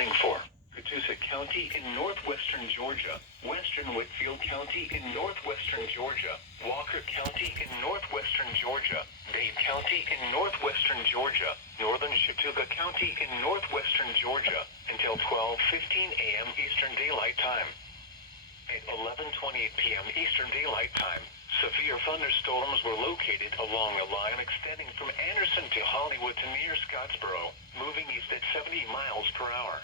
warning for Catoosa County in northwestern Georgia, western Whitfield County in northwestern Georgia, Walker County in northwestern Georgia, Dade County in northwestern Georgia, northern Chattooga County in northwestern Georgia, until 12:15 a.m. Eastern Daylight Time. At 11:28 p.m. Eastern Daylight Time, severe thunderstorms were located along a line extending from Anderson to Hollywood to near Scottsboro, moving east at 70 miles per hour.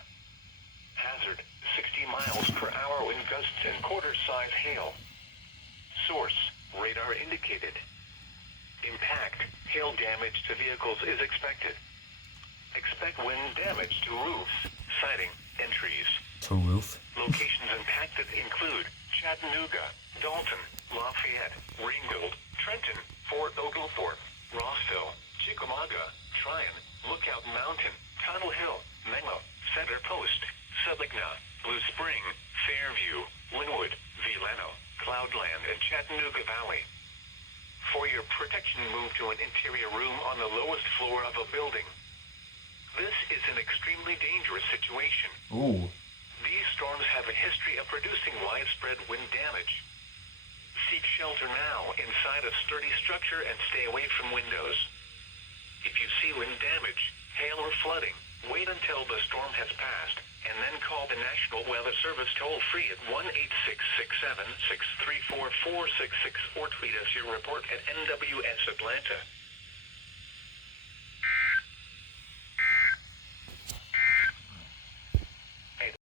Hazard, 60 miles per hour wind gusts and quarter-size hail. Source, radar indicated. Impact, hail damage to vehicles is expected. Expect wind damage to roofs, siding, and trees. To roof? Locations impacted include Chattanooga, Dalton, Lafayette, Ringgold, Trenton, Fort Oglethorpe, Rossville, Chickamauga, Tryon, Lookout Mountain, Tunnel Hill, Menlo, Center Post, Subigna, Blue Spring, Fairview, Linwood, Vilano, Cloudland, and Chattanooga Valley. For your protection, move to an interior room on the lowest floor of a building. This is an extremely dangerous situation. Ooh. These storms have a history of producing widespread wind damage. Seek shelter now inside a sturdy structure and stay away from windows. If you see wind damage, hail or flooding, wait until the storm has passed, and then call the National Weather Service toll-free at 1-866-7-634-466 or tweet us your report at NWS Atlanta.